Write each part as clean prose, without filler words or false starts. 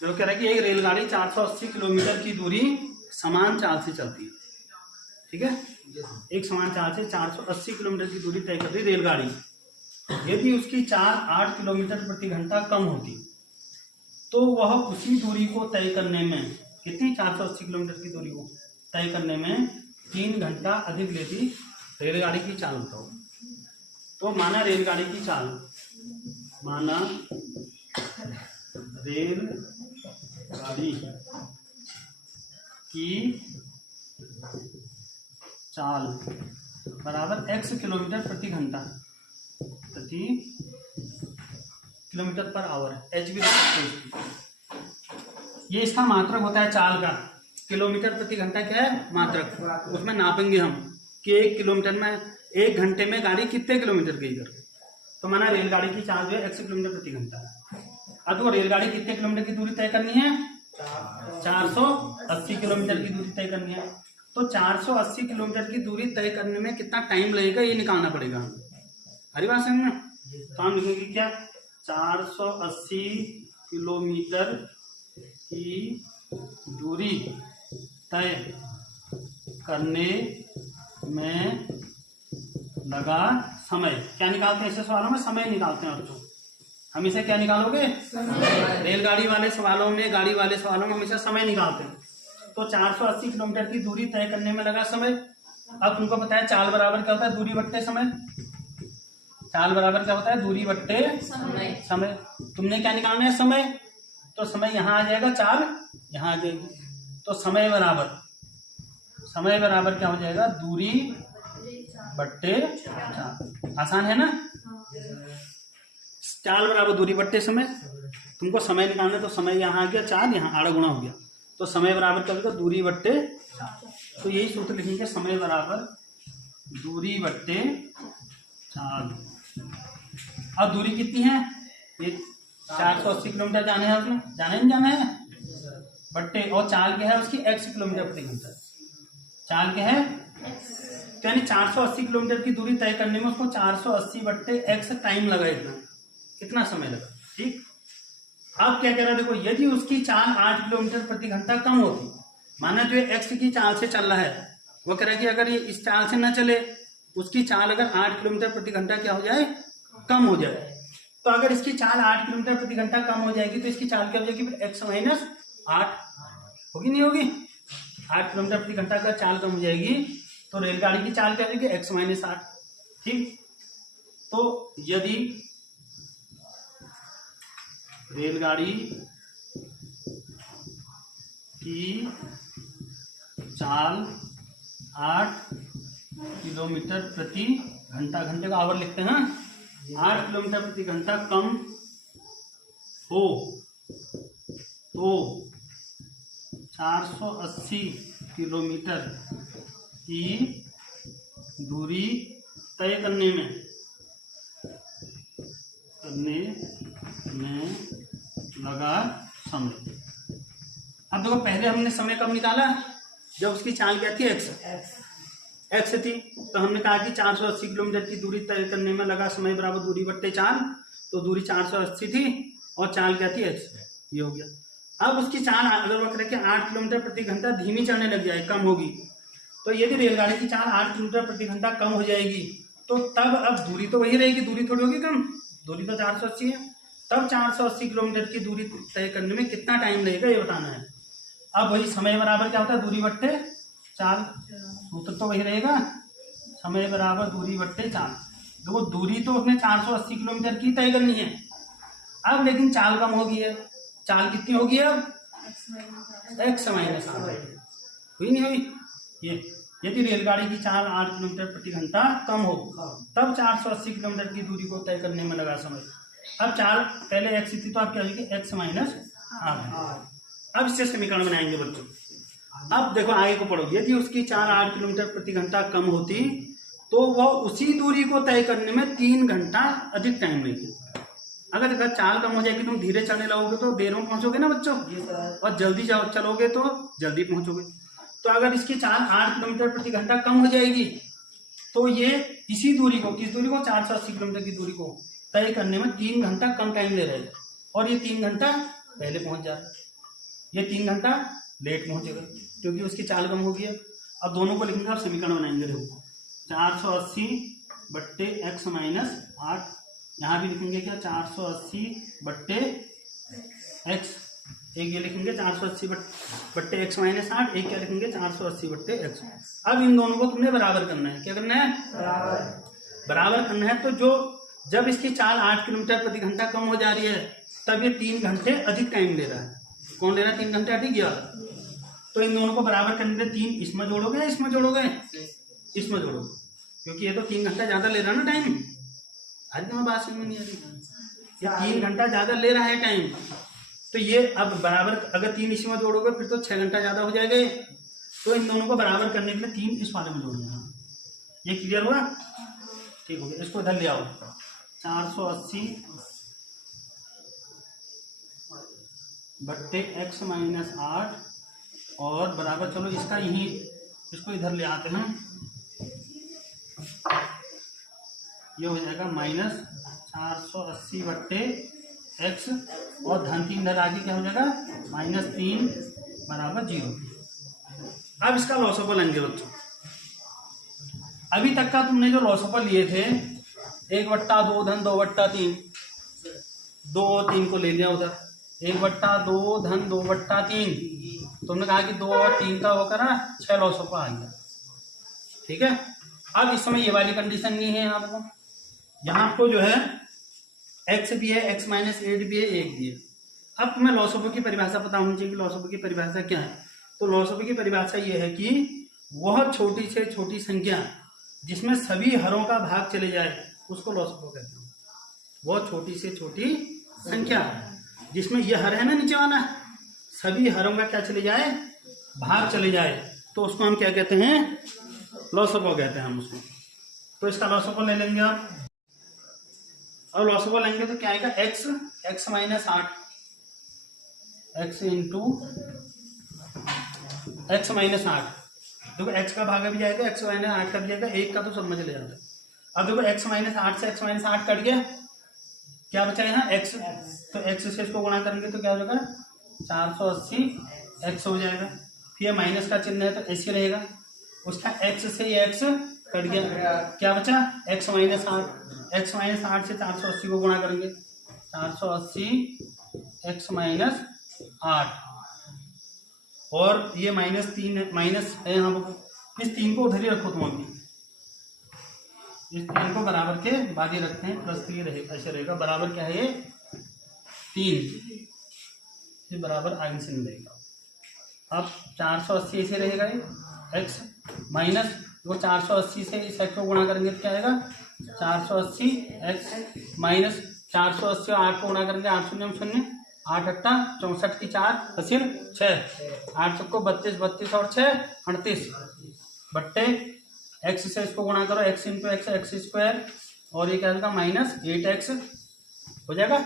जो कह रहा है कि एक रेलगाड़ी 480 किलोमीटर की दूरी समान चाल से चलती है, ठीक है। एक समान चाल से 480 किलोमीटर की दूरी तय कर रही रेलगाड़ी, यदि उसकी चाल 8 किलोमीटर प्रति घंटा कम होती तो वह उसी दूरी को तय करने में कितनी 480 किलोमीटर की दूरी को तय करने में 3 घंटा अधिक लेती रेलगाड़ी की चाल। बताओ। तो माना रेलगाड़ी की चाल, माना रेलगाड़ी की चाल बराबर x किलोमीटर प्रति घंटा प्रति किलोमीटर पर आवर, एच भी ये इसका मात्रक होता है चाल का। किलोमीटर प्रति घंटा क्या है? मात्रक। उसमें नापेंगे हम कि 1 किलोमीटर में 1 घंटे में गाड़ी कितने किलोमीटर गई करके। तो माना रेलगाड़ी की चाल जो है 100 किलोमीटर प्रति घंटा। अब तो रेलगाड़ी कितने किलोमीटर की दूरी तय करनी है? 480 किलोमीटर की दूरी तय करनी है। तो 480 किलोमीटर की दूरी तय करने में कितना टाइम लगेगा ये निकालना पड़ेगा। हरी बात समझ में? तो हम लिखेंगे क्या? 480 किलोमीटर की दूरी तय करने में लगा समय। क्या निकालते हैं ऐसे सवालों में? समय निकालते हैं बच्चों। हमेशा क्या निकालोगे? रेलगाड़ी वाले सवालों में, गाड़ी वाले सवालों में हमेशा समय निकालते हैं। तो 480 किलोमीटर की दूरी तय करने में लगा समय। अब तुमको पता है चाल बराबर क्या होता है? दूरी बट्टे समय। चाल बराबर क्या होता है? दूरी बट्टे समय। तुमने क्या निकालना है? समय। तो समय यहाँ आ जाएगा, चाल यहाँ आ जाएगी। तो समय बराबर क्या हो जाएगा? दूरी बट्टे चाल। आसान है ना? चाल बराबर दूरी बट्टे समय। तुमको समय निकालना है तो समय यहाँ आ गया, चाल यहाँ आड़ा गुणा हो गया। तो समय बराबर क्या होगा? दूरी बट्टे चाल। तो यही सूत्र लिखेंगे, समय बराबर दूरी बट्टे चाल। अब दूरी कितनी है? ये 480 किलोमीटर जाने हैं, उसमें जाना है बट्टे, और चाल क्या है उसकी? x किलोमीटर प्रति घंटा। चाल क्या है? तो यानी 480 किलोमीटर की दूरी तय करने में उसको 480 बट्टे x टाइम लगा। कितना समय लगा? ठीक। अब क्या कह रहा है? देखो, यदि उसकी चाल 8 किलोमीटर प्रति घंटा कम होती, माना जो x की चाल से चल रहा है, वो कह रहा है कि अगर ये इस चाल से न चले, उसकी चाल अगर 8 किलोमीटर प्रति घंटा क्या हो जाए? कम हो जाए। तो अगर इसकी चाल 8 किलोमीटर प्रति घंटा कम हो जाएगी तो इसकी चाल क्या हो जाएगी? फिर x माइनस 8 होगी, नहीं होगी? 8 किलोमीटर प्रति घंटा का चाल कम हो जाएगी तो रेलगाड़ी की चाल क्या हो जाएगी? x minus 8। ठीक। तो यदि रेलगाड़ी की चाल 8 किलोमीटर प्रति घंटा, घंटे का आवर लिखते हैं, 8 किलोमीटर प्रति घंटा कम हो तो 480 किलोमीटर की दूरी तय करने में लगा समय। अब देखो, पहले हमने समय कब निकाला? जब उसकी चाल क्या थी? x थी। तो हमने कहा कि 480 किलोमीटर की दूरी तय करने में लगा समय बराबर दूरी बट्टे चाल। तो दूरी 480 थी और चाल क्या थी? x। ये हो गया। अब उसकी चाल अगर वह करें कि 8 किलोमीटर प्रति घंटा धीमी चलने लग जाए, कम होगी, तो यदि रेलगाड़ी की चाल 8 किलोमीटर प्रति घंटा कम हो जाएगी तो तब अब दूरी तो वही रहेगी, दूरी थोड़ी होगी कम, दूरी तो 480 है। तब 480 किलोमीटर की दूरी तय करने में कितना टाइम लगेगा ये बताना है। अब वही समय बराबर क्या होता है? दूरी बट्टे चाल। सूत्र तो वही रहेगा, समय बराबर दूरी बट्टे चाल। देखो, दूरी तो अपने 480 किलोमीटर की तय करनी है। अब लेकिन चाल कम होगी है। चाल कितनी होगी अब? x minus 8। हुई नहीं हुई? ये यदि रेलगाड़ी की चाल 8 किलोमीटर प्रति घंटा कम हो तब 480 किलोमीटर की दूरी को तय करने में लगा समय। अब चाल पहले x थी तो अब क्या होगी? x minus 8। अब इससे समीकरण बनाएंगे बच्चों। अब देखो आगे को पढ़ो। यदि उसकी चाल 8 किलोमीटर प्रति घंटा कम होती तो वह उसी दूरी को तय करने में 3 घंटा अधिक टाइम लेगी। अगर चाल कम हो जाएगी, तुम धीरे चलने लगोगे तो देर में पहुंचोगे ना बच्चों, और जल्दी चलोगे तो जल्दी पहुंचोगे। तो अगर इसकी चाल 8 किलोमीटर प्रति घंटा कम हो जाएगी तो ये इसी दूरी को, किस दूरी को? 480 किलोमीटर की दूरी को तय करने में 3 घंटा कम टाइम ले रहे हैं, और ये 3 घंटा पहले पहुंच जा रहा है। ये 3 घंटा लेट पहुंचेगा क्योंकि उसकी चाल कम होगी। अब दोनों को लिखेंगे और समीकरण बनाएंगे। देखो 480 बट्टे एक्स माइनस 8, यहाँ भी लिखेंगे क्या 480 बट्टे एक्स, एक ये लिखेंगे 480 बट्टे एक्स माइनस 8, एक क्या लिखेंगे 480 बट्टे एक्स। अब इन दोनों को तुमने बराबर करना है। क्या करना है? बराबर करना है। तो जो जब इसकी चाल 8 किलोमीटर प्रति घंटा कम हो जा रही है तब ये 3 घंटे अधिक टाइम ले रहा है। कौन ले रहा है? 3 घंटे अधिक या। तो इन दोनों को बराबर करने के 3 इसमें जोड़ोगे, इसमें जोड़ोगे, इसमें जोड़ोगे, क्योंकि ये तो 3 घंटा ज्यादा ले रहा है ना टाइम। आज मैं बात समझ में नहीं आ रही। ये 3 घंटा ज्यादा ले रहा है टाइम, तो ये अब बराबर अगर 3 इसमें जोड़ोगे फिर तो 6 घंटा ज्यादा हो जाएगा। तो इन दोनों को बराबर करने के लिए 3 इस वाले में जोड़ूंगा। ये क्लियर हुआ? ठीक हो गया। इसको इधर ले आओ। 480 बट्टे एक्स माइनस 8 और बराबर, चलो इसका यही, इसको इधर ले आते हैं। ये हो जाएगा माइनस 480 बट्टे एक्स और धन 3 इधर आगे क्या हो जाएगा -3 बराबर 0। अब इसका लॉसअपल लेंगे बच्चों। अभी तक का तुमने जो लॉसअपल लिए थे 1/2 धन 2/3, 2 और 3 को ले लिया उधर, 1/2 धन 2/3, तुमने कहा कि 2 और 3 का होकर ना 6 लॉसअपल आ गया। ठीक है। अब इस समय ये वाली कंडीशन नहीं है यहाँ पर। यहाँ आपको जो है x भी है, x माइनस 8 भी है, 1 भी है। अब तुम्हें लॉसअपल की परिभाषा पता होनी चाहिए कि लॉसअपल की परिभाषा क्या है। तो लॉसअपल की परिभाषा ये है कि वह छोटी से छोटी संख्या जिसमें सभी हरों का भाग चले जाए उसको लॉसअपल कहते हैं। वह छोटी से छोटी संख्या जिसमें यह हर है ना नीचे वाला, सभी हरों का क्या चले जाए, भाग चले जाए, तो उसको हम क्या कहते हैं? लॉसअपल कहते हैं हम उसको। तो इसका लॉसअपल ले लेंगे आप। और लॉसअपल लेंगे तो क्या आएगा? x minus 8, x into x minus 8। देखो x का भाग भी जाएगा, x माइनस 8 का भी जाएगा, 1 का तो सब में चले जाता है। अब देखो x माइनस 8 से x माइनस 8 कट गया, क्या बचा यहाँ x। तो x से इसको गुणा करेंगे तो क्या हो जाएगा 480 x हो जाएगा। फिर माइनस का चिन्ह है तो ऐसे रहेगा। उसका x से ये x कट गया, क्या बचा x माइनस 8। x माइनस 8 से 480 को गुणा करेंगे, 480 x माइनस 8 और ये -3 माइनस है यहाँ पर। इस 3 को उधर ही रखो तुम। अभी इस 3 को बराबर के बाद ही रखते हैं, +3 रहेगा, ऐसे रहेगा। बराबर क्या है ये 3, ये बराबर आगे से नहीं रहेगा। अब 480 ऐसे रहेगा ये x माइनस वो 480 से इस x को गुणा करेंगे तो क्या आएगा 480 x माइनस 480 और 8 को गुणा करेंगे, 8 शून्य 0, 8 अट्ठा 64 की 4 फिर 6, 8 सबको 32, 32 और 6 38 बट्टे x से इसको गुणा करो, x इंटू एक्स स्क्वायर और ये क्या होगा -8x हो जाएगा।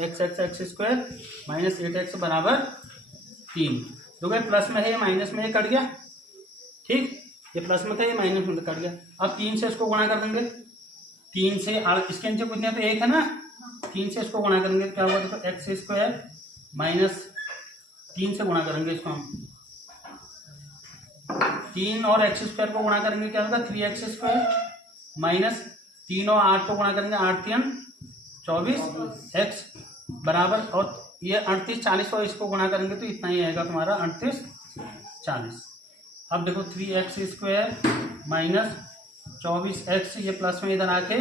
x स्क्वायर -8x बराबर 3। देखो प्लस में है, ये माइनस में, ये कट गया। ठीक, ये प्लस में था, ये माइनस में कट गया। अब 3 से इसको गुणा कर देंगे, 3 से इसके नीचे कुछ नहीं तो 1 है ना, 3 से इसको गुणा करेंगे क्या होगा देखो एक्स स्क्वायर -3 से गुणा करेंगे इसको हम, 3 और x स्क्वायर को गुणा करेंगे क्या होगा 3x स्क्वायर -3 और 8 को गुणा करेंगे 8 3 24 x बराबर, और ये 38 40 और इसको गुणा करेंगे तो इतना ही आएगा तुम्हारा 38 40। अब देखो 3x स्क्वायर -24x, ये प्लस में इधर आके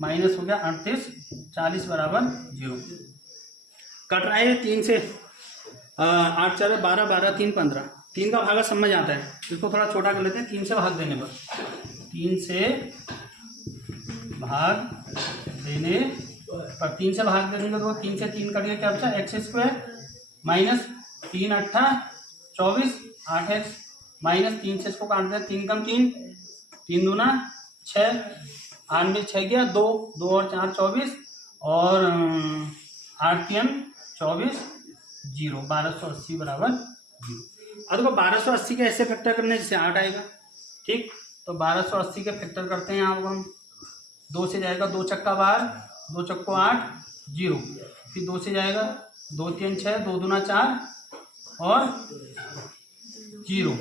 माइनस हो गया 38 40 बराबर 0। कट रहा है 3 से 8 4 12 12 3 15, 3 का भागा समझ आता है। इसको थोड़ा छोटा कर लेते हैं। 3 से भाग देने पर, 3 से भाग देने पर, 3 से भाग देने तो 3 से 3 कट गया, क्या बचा एक्स स्क्वायर -3 अट्ठा 24 8x -3 से इसको काट दिया, 3 कम 3 3 दूना 6 8 में 6 गया 2 2 और 4 24 और 8 3 24 0 1280 बराबर 0। अब देखो 1280 के ऐसे फैक्टर करने से 8 आएगा। ठीक, तो 1280 के फैक्टर करते हैं यहाँ पर हम। 2 से जाएगा 2 चक्का बाहर, 2 चक्को 8 0, फिर 2 से जाएगा 2 3 6 2 दूना 4 और 0,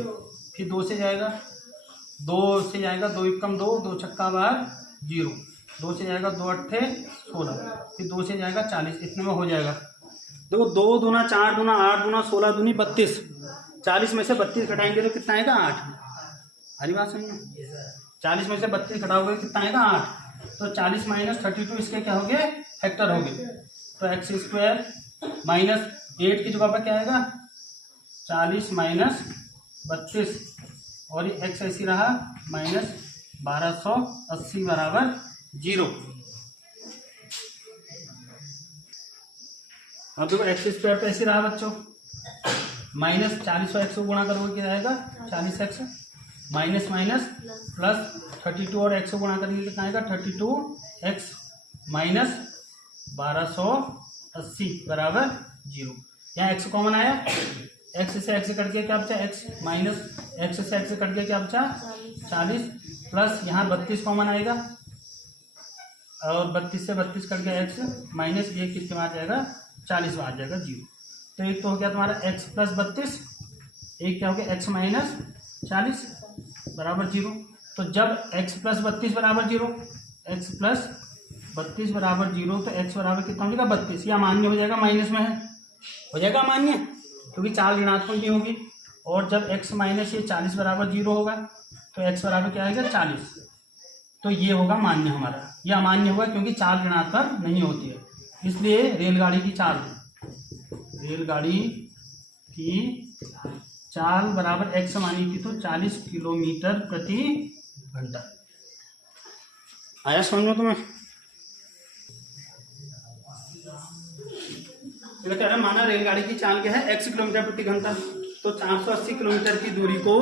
फिर 2 से जाएगा, 2 से जाएगा, 2 एकम 2, 2 छक्का बार 0, 2 से जाएगा, 2 अट्ठे 16, फिर 2 से जाएगा 40, इतने में हो जाएगा। देखो 2 दूना 4 दूना 8 दूना 16 दूनी 32, 40 में से 32 घटाएंगे तो कितना आएगा 8। हरी बात समझो, 40 में से 32 घटाओगे कितना आएगा 8। तो 40 माइनस 32 इसके क्या हो गए, फैक्टर हो गए। तो एक्स स्क्वायर माइनस 8 की जगह पर क्या आएगा 40 माइनस 32, और ये एक्स ऐसी रहा माइनस 1280 बराबर 0। अब देखो एक्स स्क्वायर तो ऐसे रहा बच्चों, माइनस 40 और एक्स को गुणा करोगे क्या आएगा 40x, माइनस माइनस प्लस 32 और एक्स को गुणा करेंगे कितना आएगा 32x माइनस 1280 बराबर 0। यहाँ एक्स कॉमन आया, एक्स से एक्स कट गया क्या बचा एक्स, माइनस एक्स से एक्स कट गया क्या बचा 40, प्लस यहाँ 32 कॉमन आएगा, और 32 से 32 कट गया एक्स, माइनस ये किसके में आ जाएगा 40 में आ जाएगा 0। तो एक तो हो गया तुम्हारा x प्लस 32, एक क्या हो गया x माइनस 40 बराबर 0। तो जब x प्लस 32 बराबर 0, x प्लस 32 बराबर 0, तो x बराबर कितना हो जाएगा 32, या अमान्य हो जाएगा, माइनस में है, हो जाएगा अमान्य क्योंकि 4 ऋणात्मक की होगी। और जब x माइनस ये 40 बराबर 0 होगा तो x बराबर क्या आएगा 40, तो ये होगा मान्य हमारा। यह अमान्य होगा क्योंकि 4 ऋणात्मक नहीं होती है, इसलिए रेलगाड़ी की चाल बराबर x मानी थी तो 40 किलोमीटर प्रति घंटा। आया समझ में तुम्हें? तो कह रहा माना रेलगाड़ी की चाल क्या है x किलोमीटर प्रति घंटा, तो 480 किलोमीटर की दूरी को